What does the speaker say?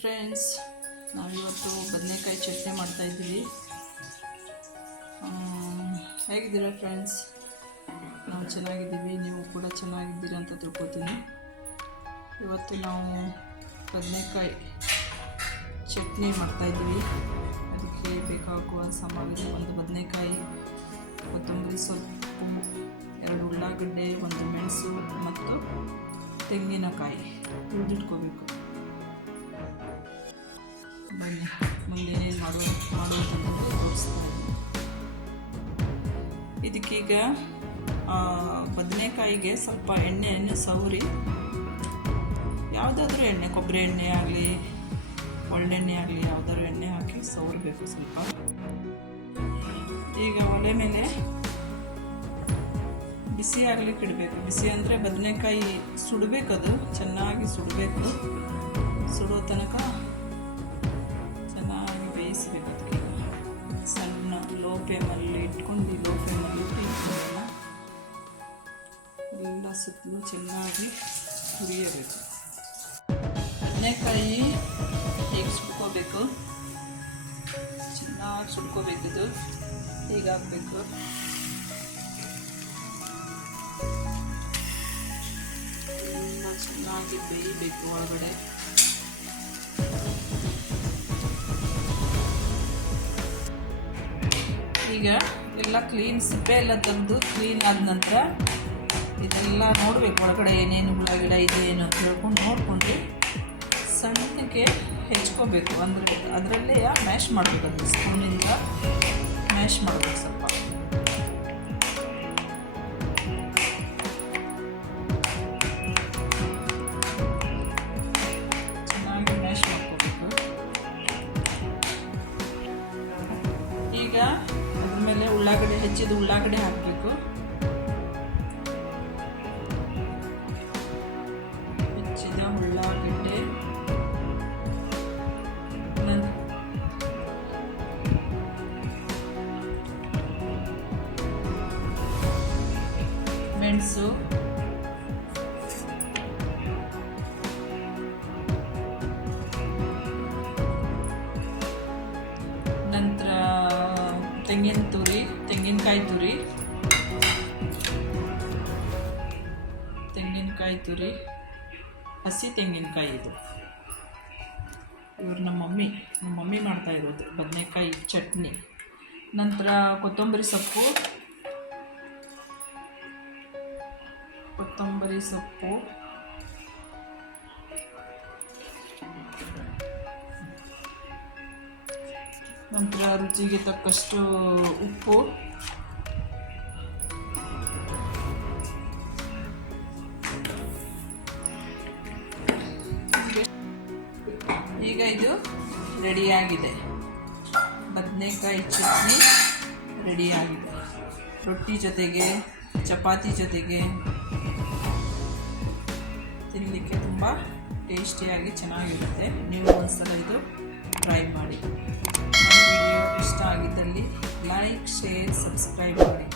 Friends, ನಾವಿವತ್ತು ಬದನೆಕಾಯಿ ಚಟ್ನಿ ಮಾಡ್ತಾಯಿದ್ದೀವಿ. ಹೇಗಿದ್ದೀರಾ ಫ್ರೆಂಡ್ಸ್? ನಾವು ಚೆನ್ನಾಗಿದ್ದೀವಿ, ನೀವು ಕೂಡ ಚೆನ್ನಾಗಿದ್ದೀರಿ ಅಂತ ತಿಳ್ಕೊತೀನಿ. ಇವತ್ತು ನಾವು ಬದನೆಕಾಯಿ ಚಟ್ನಿ ಮಾಡ್ತಾಯಿದ್ದೀವಿ. ಅದಕ್ಕೆ ಬೇಕಾಗುವ ಸಾಮಗ್ರಿ: ಒಂದು ಬದನೆಕಾಯಿ, ಕೊತ್ತಂಬರಿ ಸೊಪ್ಪು, 2 ಉಳ್ಳಾಗಡ್ಡೆ, 1 ಮೆಣಸು ಮತ್ತು ತೆಂಗಿನಕಾಯಿ ಹುರಿದಿಟ್ಕೋಬೇಕು. ಬನ್ನಿ ಮುಂದೆ ಏನೇನು ಮಾಡೋದಂತ ತೋರಿಸ್ತಾ ಇದ್ದೀನಿ. ಇದಕ್ಕೀಗ ಬದನೆಕಾಯಿಗೆ ಸ್ವಲ್ಪ ಎಣ್ಣೆಯನ್ನು ಸವರಿ, ಯಾವುದಾದ್ರೂ ಎಣ್ಣೆ, ಕೊಬ್ಬರಿ ಎಣ್ಣೆ ಆಗಲಿ ಒಳ್ಳೆಣ್ಣೆ ಆಗಲಿ ಯಾವುದಾದ್ರೂ ಎಣ್ಣೆ ಹಾಕಿ ಸವರಬೇಕು ಸ್ವಲ್ಪ. ಈಗ ಒಲೆ ಮೇಲೆ ಬಿಸಿ ಆಗ್ಲಿಕ್ಕೆ ಇಡಬೇಕು. ಬಿಸಿ ಅಂದರೆ ಬದನೆಕಾಯಿ ಸುಡಬೇಕದು, ಚೆನ್ನಾಗಿ ಸುಡಬೇಕು. ಸುಡೋ ತನಕ ಚೆನ್ನಾಗಿ ಬೇಯಿಸಬೇಕು. ಅದಕ್ಕೆ ಸಣ್ಣ ಲೋ ಫ್ಲೇಮಲ್ಲಿ ಇಟ್ಕೊಂಡು ಎಲ್ಲ ಸುತ್ತಲೂ ಚೆನ್ನಾಗಿ ಹುರಿಯಬೇಕು. ಬದನೆಕಾಯಿ ಹೇಗೆ ಸುಡ್ಕೋಬೇಕು, ಚೆನ್ನಾಗಿ ಸುಡ್ಕೋಬೇಕದು. ಹೀಗಾಗಬೇಕು. ಚೆನ್ನಾಗಿ ಬೇಯಬೇಕು ಒಳಗಡೆ. ಈಗ ಎಲ್ಲ ಕ್ಲೀನ್, ಸಿಪ್ಪೆ ಎಲ್ಲ ತೆಗೆದು ಕ್ಲೀನ್ ಆದ ನಂತರ ಇದೆಲ್ಲ ನೋಡಬೇಕು ಒಳಗಡೆ ಏನೇನು ಹುಳ ಗಿಡ ಇದೆ ಏನು ಅಂತ ಹೇಳ್ಕೊಂಡು ನೋಡಿಕೊಂಡು ಸಣ್ಣಕ್ಕೆ ಹೆಚ್ಕೋಬೇಕು. ಅಂದರೆ ಅದರಲ್ಲೇ ಮ್ಯಾಶ್ ಮಾಡಬೇಕು. ಅದು ಸ್ಪೂನಿಂದ ಮ್ಯಾಶ್ ಮಾಡಬೇಕು ಸ್ವಲ್ಪ. ಈಗ ಅದ್ಮೇಲೆ ಉಳ್ಳಾಗಡ್ಡೆ, ಹೆಚ್ಚಿದ ಉಳ್ಳಾಗಡ್ಡೆ ಹಾಕಬೇಕು. ಹೆಚ್ಚಿದ ಉಳ್ಳಾಗಡ್ಡೆ, ಮೆಣಸು, ನಂತರ ತೆಂಗಿನಕಾಯಿ ತುರಿ, ಹಸಿ ತೆಂಗಿನಕಾಯಿ. ಇವರು ನಮ್ಮ ಮಮ್ಮಿ ಮಾಡ್ತಾ ಇರೋದು ಬದನೆಕಾಯಿ ಚಟ್ನಿ. ನಂತರ ಕೊತ್ತಂಬರಿ ಸೊಪ್ಪು, ನಂತರ ರುಚಿಗೆ ತಕ್ಕಷ್ಟು ಉಪ್ಪು, ಈಗ ಇದು ರೆಡಿಯಾಗಿದೆ. ಬದನೆಕಾಯಿ ಚಟ್ನಿ ರೆಡಿಯಾಗಿದೆ. ರೊಟ್ಟಿ ಜೊತೆಗೆ, ಚಪಾತಿ ಜೊತೆಗೆ ತಿನ್ನಲಿಕ್ಕೆ ತುಂಬ ಟೇಸ್ಟಿಯಾಗಿ ಚೆನ್ನಾಗಿರುತ್ತೆ. ನೀವು ಒಂದ್ಸಲ ಇದು ಟ್ರೈ ಮಾಡಿ. ವಿಡಿಯೋ ಇಷ್ಟ ಆಗಿದ್ದಲ್ಲಿ ಲೈಕ್, ಶೇರ್, ಸಬ್ಸ್ಕ್ರೈಬ್ ಮಾಡಿ.